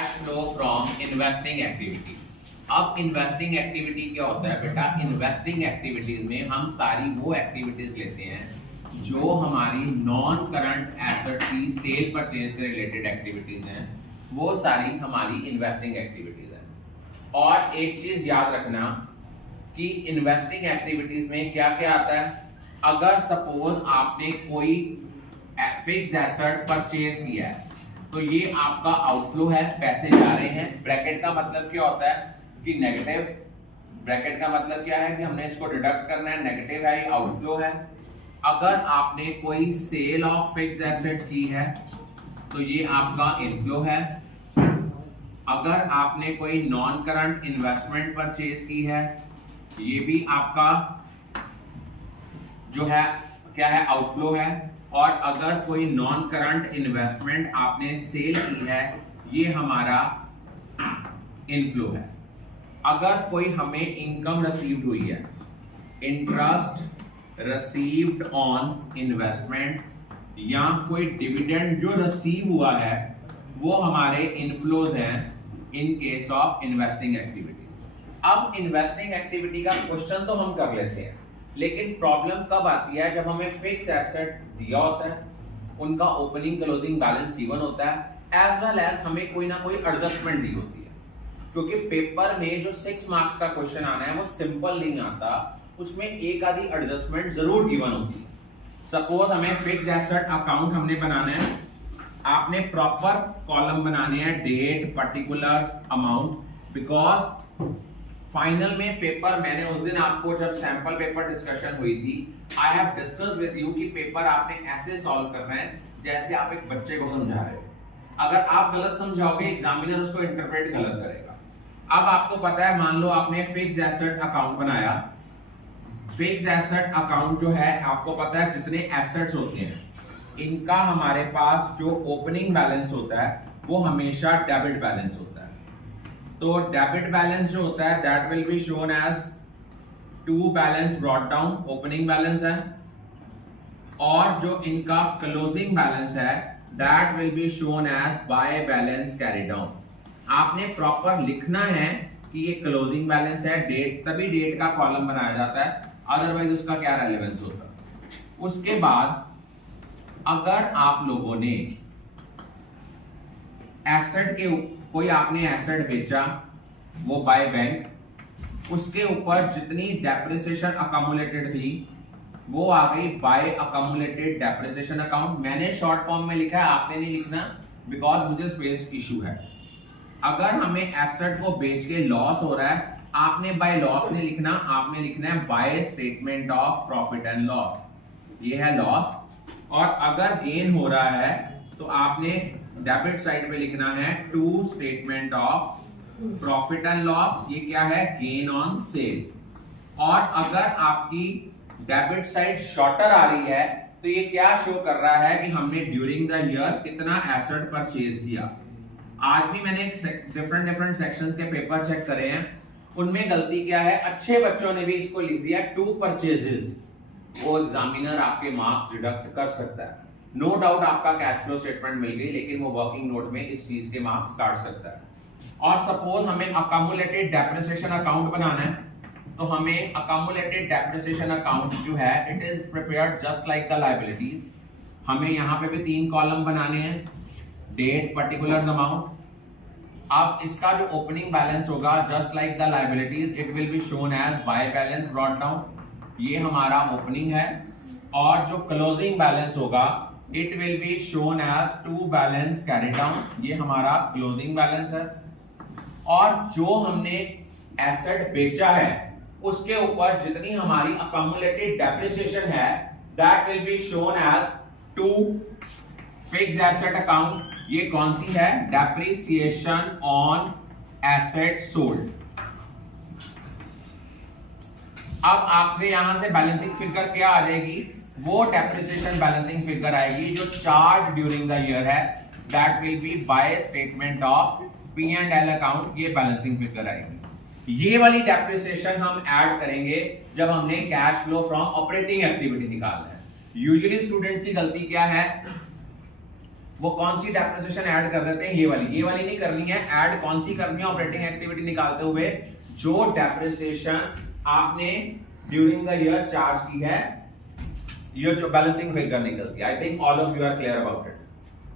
Cash flow from investing activity. अब investing activity क्या होता है बेटा? इन्वेस्टिंग एक्टिविटीज में हम सारी वो एक्टिविटीज लेते हैं जो हमारी नॉन करंट एसेट की सेल परचेज से रिलेटेड एक्टिविटीज हैं, वो सारी हमारी इन्वेस्टिंग एक्टिविटीज हैं। और एक चीज याद रखना कि इन्वेस्टिंग एक्टिविटीज में क्या क्या आता है। अगर सपोज आपने कोई फिक्स एसेट परचेज किया है तो ये आपका आउटफ्लो है, पैसे जा रहे हैं। ब्रैकेट का मतलब क्या होता है कि नेगेटिव, ब्रैकेट का मतलब क्या है कि हमने इसको डिडक्ट करना है, नेगेटिव है, ये आउटफ्लो है। अगर आपने कोई सेल ऑफ फिक्स एसेट्स की है तो ये आपका इनफ्लो है। अगर आपने कोई नॉन करंट इन्वेस्टमेंट परचेज की है ये भी आपका जो है क्या है, आउटफ्लो है। और अगर कोई नॉन करंट इन्वेस्टमेंट आपने सेल की है ये हमारा इनफ्लो है। अगर कोई हमें इनकम रिसीव्ड हुई है, इंटरेस्ट रिसीव्ड ऑन इन्वेस्टमेंट, या कोई डिविडेंड जो रिसीव हुआ है वो हमारे इनफ्लोज हैं in case of investing activity. अब इन्वेस्टिंग एक्टिविटी का क्वेश्चन तो हम कर लेते हैं, लेकिन प्रॉब्लम कब आती है? जब हमें फिक्स एसेट दिया होता है, उनका ओपनिंग क्लोजिंग बैलेंस गिवन होता है, एज वेल एज हमें कोई ना कोई एडजस्टमेंट दी होती है। क्योंकि पेपर में जो 6 मार्क्स का क्वेश्चन आना है वो सिंपल नहीं आता, उसमें एक आधी एडजस्टमेंट जरूर गिवन होती है। सपोज हमें फिक्स एसेट अकाउंट हमने बनाना है, आपने प्रॉपर कॉलम बनाने हैं, date, particulars, amount, because final में पेपर, मैंने उस दिन आपको जब सैंपल पेपर डिस्कशन हुई थी, I have discussed with you कि पेपर आपने ऐसे सॉल्व करना है जैसे आप एक बच्चे को समझा रहे हो। अगर आप गलत समझाओगे एग्जामिनर उसको इंटरप्रेट गलत करेगा। अब आपको पता है, मान लो आपने फिक्स एसेट अकाउंट बनाया। फिक्स एसेट अकाउंट जो है आपको पता है जितने एसेट्स होते हैं इनका हमारे पास जो ओपनिंग बैलेंस होता है वो हमेशा डेबिट बैलेंस होता है। तो डेबिट बैलेंस जो होता है that will be shown as to balance brought down, opening balance है। और जो इनका क्लोजिंग बैलेंस है that will be shown as by balance carry down. आपने प्रॉपर लिखना है कि ये क्लोजिंग बैलेंस है, डेट, तभी डेट का कॉलम बनाया जाता है, अदरवाइज उसका क्या रेलेवेंस होता है। उसके बाद अगर आप लोगों ने एसेट के कोई आपने एसेट बेचा वो बाय बैंक, उसके ऊपर जितनी डेप्रिसिएशन अकम्युलेटेड थी वो आ गई बाय अकम्युलेटेड डेप्रिसिएशन अकाउंट। मैंने शॉर्ट फॉर्म में लिखा है, आपने नहीं लिखना बिकॉज मुझे स्पेस इशू है। अगर हमें एसेट को बेच के लॉस हो रहा है, आपने बाय लॉस नहीं लिखना, आपने लिखना है by statement of profit and loss, ये है लॉस। और अगर गेन हो रहा है तो आपने डेबिट साइड पे लिखना है to statement of profit and loss, ये क्या है, गेन ऑन सेल। और अगर आपकी डेबिट साइड शॉर्टर आ रही है तो ये क्या शो कर रहा है कि हमने ड्यूरिंग द ईयर कितना एसेट परचेज किया। आज भी मैंने डिफरेंट सेक्शंस के पेपर चेक करे हैं, उनमें गलती क्या है, अच्छे बच्चों ने भी इसको लिख दिया टू परचेजेस, वो एग्जामिनर आपके मार्क्स डिडक्ट कर सकता है। नो डाउट आपका कैश फ्लो स्टेटमेंट मिल गई, लेकिन वो वर्किंग नोट में इस चीज के मार्क्स काट सकता है। और सपोज हमें अकम्युलेटेड डेप्रिसिएशन अकाउंट बनाना है, तो हमें अकम्युलेटेड डेप्रिसिएशन अकाउंट जो है it is prepared just like the liabilities. हमें यहाँ पे भी 3 कॉलम बनाने हैं, डेट, पर्टिकुलर्स, अमाउंट। अब इसका जो ओपनिंग बैलेंस होगा just like the liabilities it will be shown as by balance brought down, ये हमारा ओपनिंग है। और जो क्लोजिंग बैलेंस होगा it will be shown as to balance carry down, ये हमारा क्लोजिंग बैलेंस है। और जो हमने एसेट बेचा है उसके ऊपर जितनी हमारी अकम्युलेटेड डेप्रिसिएशन है that will be shown as to fixed asset account, ये कौन सी है, डेप्रिसिएशन ऑन एसेट सोल्ड। अब आपसे यहां से बैलेंसिंग फिगर क्या आ जाएगी, वो डेप्रिसिएशन बैलेंसिंग फिगर आएगी जो चार्ज ड्यूरिंग द ईयर है, that will B by statement of P&L account, ये बैलेंसिंग फिगर आएगी। ये वाली डेप्रिसिएशन हम ऐड करेंगे जब हमने cash flow from operating activity निकालना है। यूजुअली स्टूडेंट्स की गलती क्या है, वो कौन सी डेप्रिसिएशन ऐड कर देते हैं, ये वाली नहीं करनी है ऐड, कौन सी करनी है ऑपरेटिंग एक्टिविटी निकालते हुए, जो डेप्रिसिएशन आपने ड्यूरिंग द ईयर चार्ज की है, ये जो बैलेंसिंग फिगर निकलती है। I think all of you are clear about it.